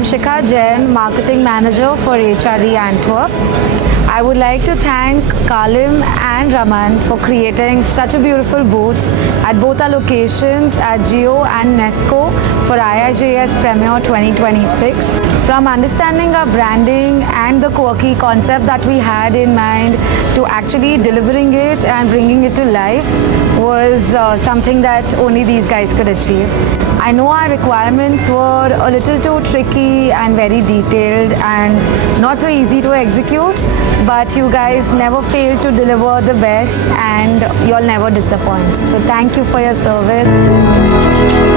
I'm Shikha Jain, Marketing Manager for HRD Antwerp. I would like to thank Kalim and Raman for creating such a beautiful booth at both our locations at Geo and Nesco for IIJS Premier 2026. From understanding our branding and the quirky concept that we had in mind to actually delivering it and bringing it to life was something that only these guys could achieve. I know our requirements were a little too tricky and very detailed and not so easy to execute, but you guys never fail to deliver the best and you'll never disappoint. So thank you for your service.